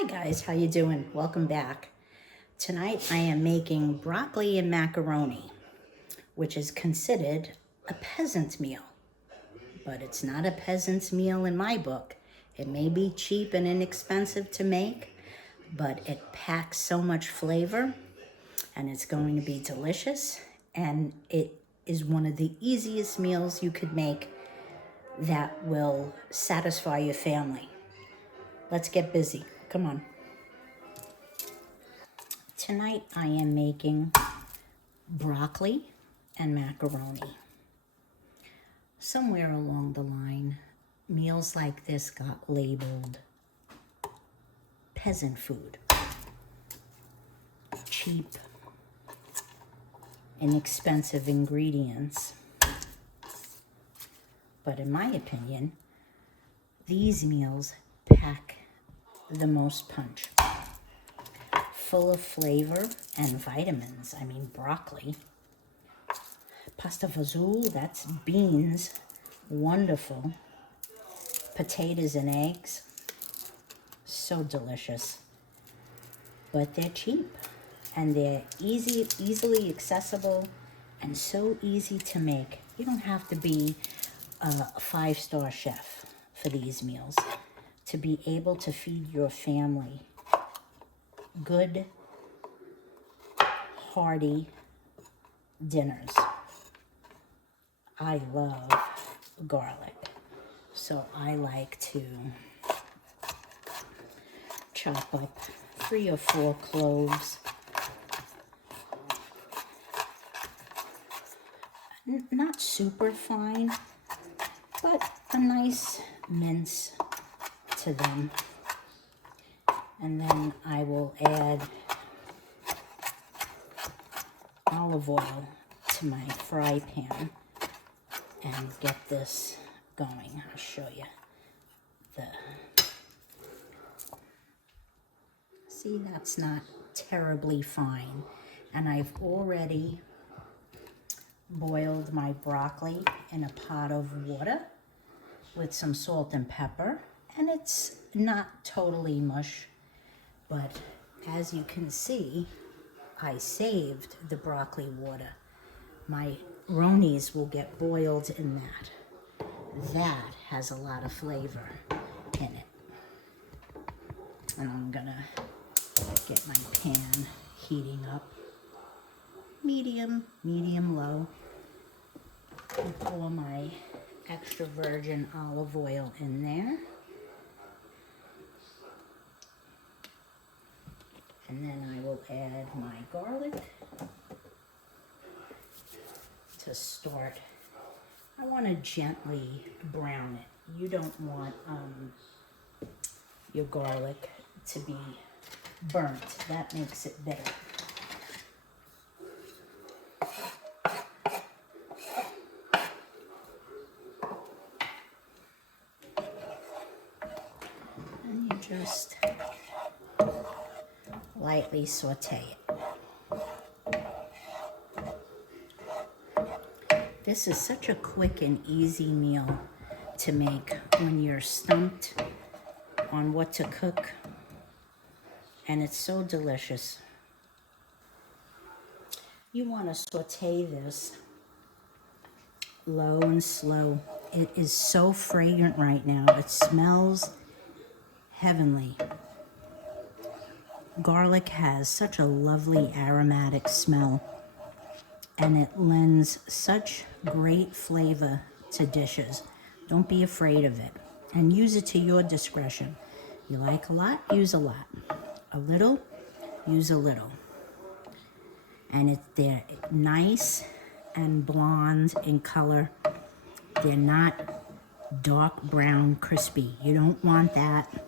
Hi guys, how you doing? Welcome back. Tonight I am making broccoli and macaroni, which is considered a peasant meal. But it's not a peasant's meal in my book. It may be cheap and inexpensive to make, but it packs so much flavor and it's going to be delicious, and it is one of the easiest meals you could make that will satisfy your family. Let's get busy. Come on. Tonight I am making broccoli and macaroni. Somewhere along the line, meals like this got labeled peasant food. Cheap, inexpensive ingredients. But in my opinion, these meals pack the most punch. Full of flavor and vitamins. I mean, broccoli. Pasta fazool, that's beans. Wonderful. Potatoes and eggs. So delicious. But they're cheap. And they're easily accessible and so easy to make. You don't have to be a 5-star chef for these meals to be able to feed your family good, hearty dinners. I love garlic, so I like to chop up 3 or 4 cloves. Not super fine, but a nice mince to them. And then I will add olive oil to my fry pan and get this going. I'll show you see, that's not terribly fine. And I've already boiled my broccoli in a pot of water with some salt and pepper. And it's not totally mush, but as you can see, I saved the broccoli water. My ronies will get boiled in that. That has a lot of flavor in it. And I'm gonna get my pan heating up. Medium low. And pour my extra virgin olive oil in there. And then I will add my garlic to start. I want to gently brown it. You don't want your garlic to be burnt. That makes it bitter. And you just lightly saute it. This is such a quick and easy meal to make when you're stumped on what to cook, and it's so delicious. You want to saute this low and slow. It is so fragrant right now. It smells heavenly. Garlic has such a lovely aromatic smell, and it lends such great flavor to dishes. Don't be afraid of it, and use it to your discretion. You like a lot, use a lot. A little, use a little. And they're nice and blonde in color. They're not dark brown crispy. You don't want that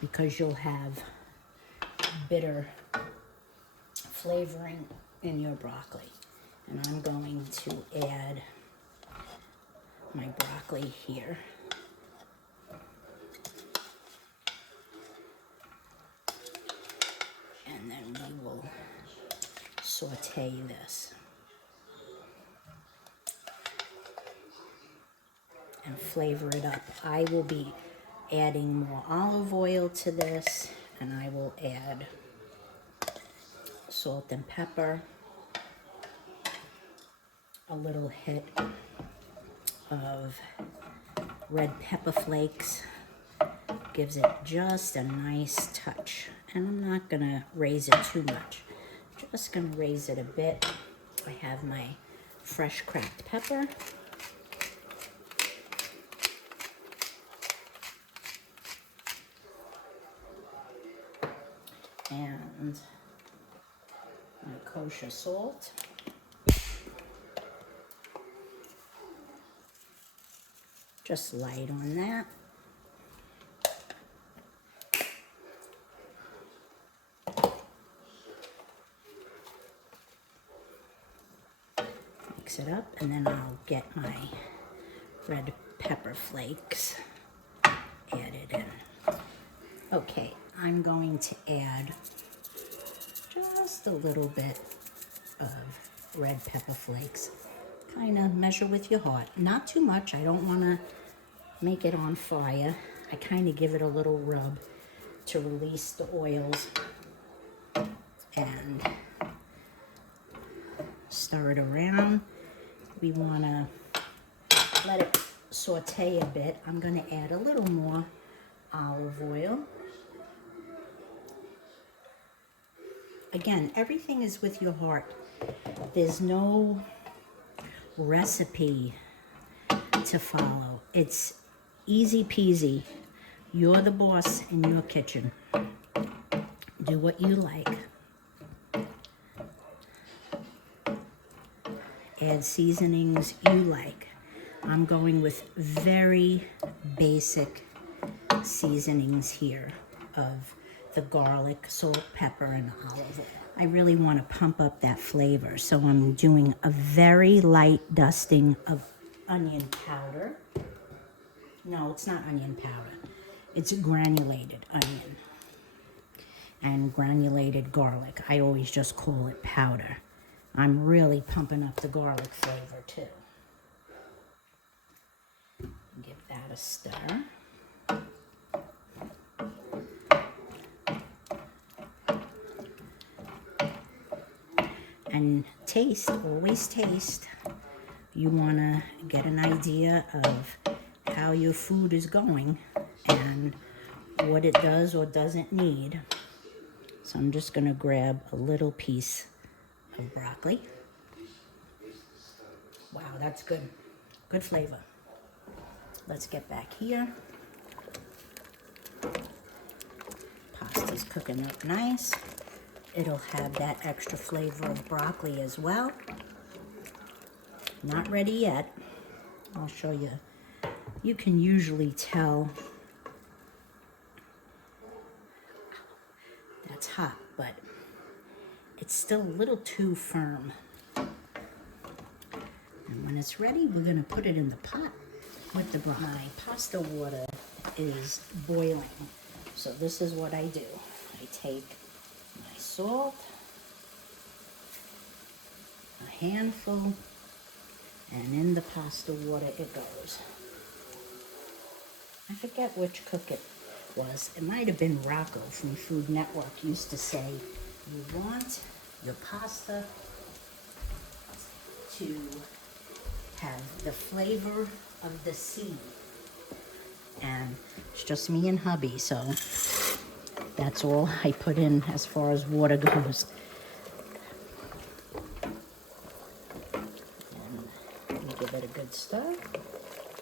because you'll have bitter flavoring in your broccoli. And I'm going to add my broccoli here. And then we will saute this and flavor it up. I will be adding more olive oil to this, and I will add salt and pepper, a little hit of red pepper flakes. Gives it just a nice touch. And I'm not gonna raise it too much. Just gonna raise it a bit. I have my fresh cracked pepper. And my kosher salt. Just light on that. Mix it up, and then I'll get my red pepper flakes added in. Okay, I'm going to add just a little bit of red pepper flakes. Kind of measure with your heart. Not too much. I don't want to make it on fire. I kind of give it a little rub to release the oils and stir it around. We want to let it saute a bit. I'm going to add a little more olive oil. Again, everything is with your heart. There's no recipe to follow. It's easy peasy. You're the boss in your kitchen. Do what you like. Add seasonings you like. I'm going with very basic seasonings here of the garlic, salt, pepper, and olive oil. I really want to pump up that flavor, so I'm doing a very light dusting of onion powder. No, it's not onion powder. It's granulated onion and granulated garlic. I always just call it powder. I'm really pumping up the garlic flavor too. Give that a stir. And taste, always taste. You want to get an idea of how your food is going and what it does or doesn't need. So I'm just going to grab a little piece of broccoli. Wow, that's good. Good flavor. Let's get back here. Pasta's cooking up nice. It'll have that extra flavor of broccoli as well. Not ready yet. I'll show you. You can usually tell that's hot, but it's still a little too firm. And when it's ready, we're gonna put it in the pot with the broccoli. My pasta water is boiling. So this is what I do. I take my salt, a handful, and in the pasta water it goes. I forget which cook it was. It might have been Rocco from Food Network used to say, you want your pasta to have the flavor of the sea. And it's just me and hubby, so that's all I put in as far as water goes. And you give it a good stir.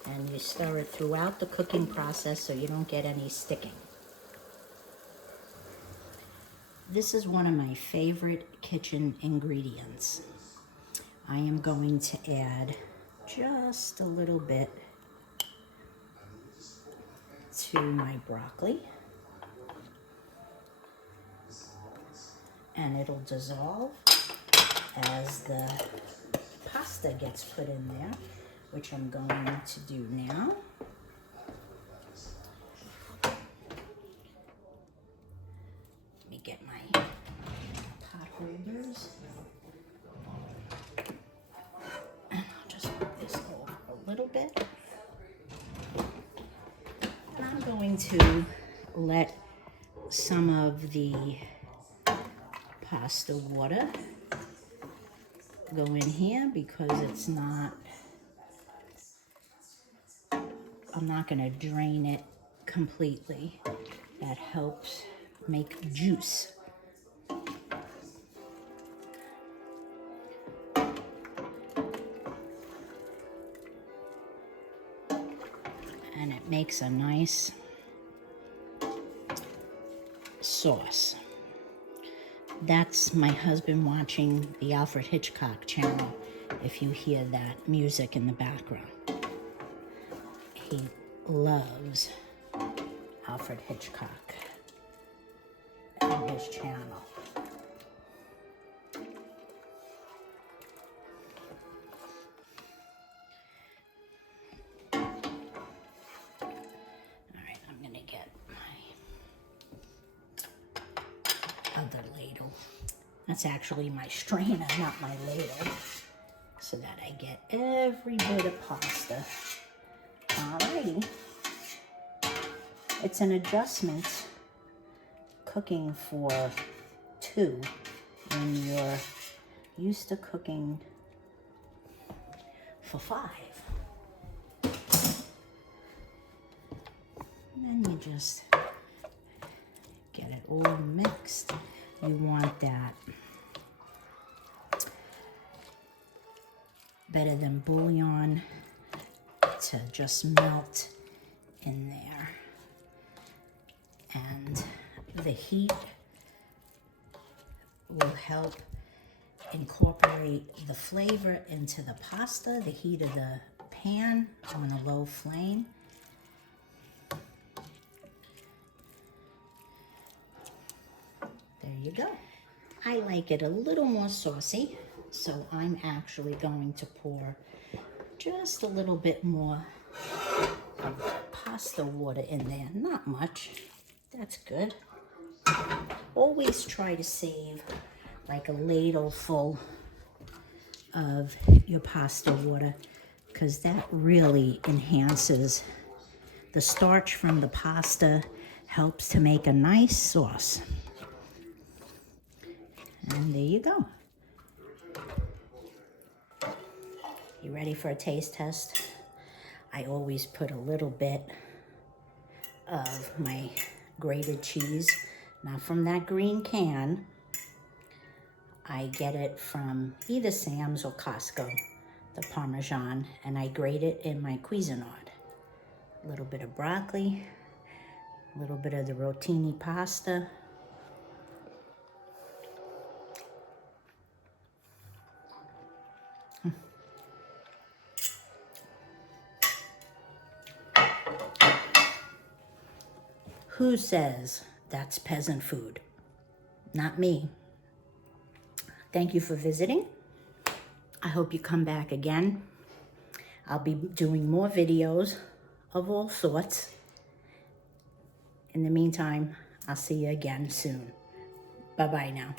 And you stir it throughout the cooking process so you don't get any sticking. This is one of my favorite kitchen ingredients. I am going to add just a little bit to my broccoli. And it'll dissolve as the pasta gets put in there, which I'm going to do now. Let me get my pot holders. And I'll just put this over a little bit. And I'm going to let some of the pasta water go in here because it's not, I'm not going to drain it completely. That helps make juice. And it makes a nice sauce. That's my husband watching the Alfred Hitchcock channel, if you hear that music in the background. He loves Alfred Hitchcock and his channel. Alright, I'm gonna get my other ladle. That's actually my strainer, not my ladle, so that I get every bit of pasta. Alrighty. It's an adjustment cooking for 2 when you're used to cooking for 5. And then you just get it all mixed. You want that better than bouillon to just melt in there. And the heat will help incorporate the flavor into the pasta, the heat of the pan on a low flame. There you go. I like it a little more saucy, so I'm actually going to pour just a little bit more of pasta water in there. Not much. That's good. Always try to save like a ladle full of your pasta water, because that really enhances the starch from the pasta, helps to make a nice sauce. And there you go. You ready for a taste test? I always put a little bit of my grated cheese, not from that green can. I get it from either Sam's or Costco, the Parmesan, and I grate it in my Cuisinart. A little bit of broccoli, a little bit of the rotini pasta. Who says that's peasant food? Not me. Thank you for visiting. I hope you come back again. I'll be doing more videos of all sorts. In the meantime, I'll see you again soon. Bye-bye now.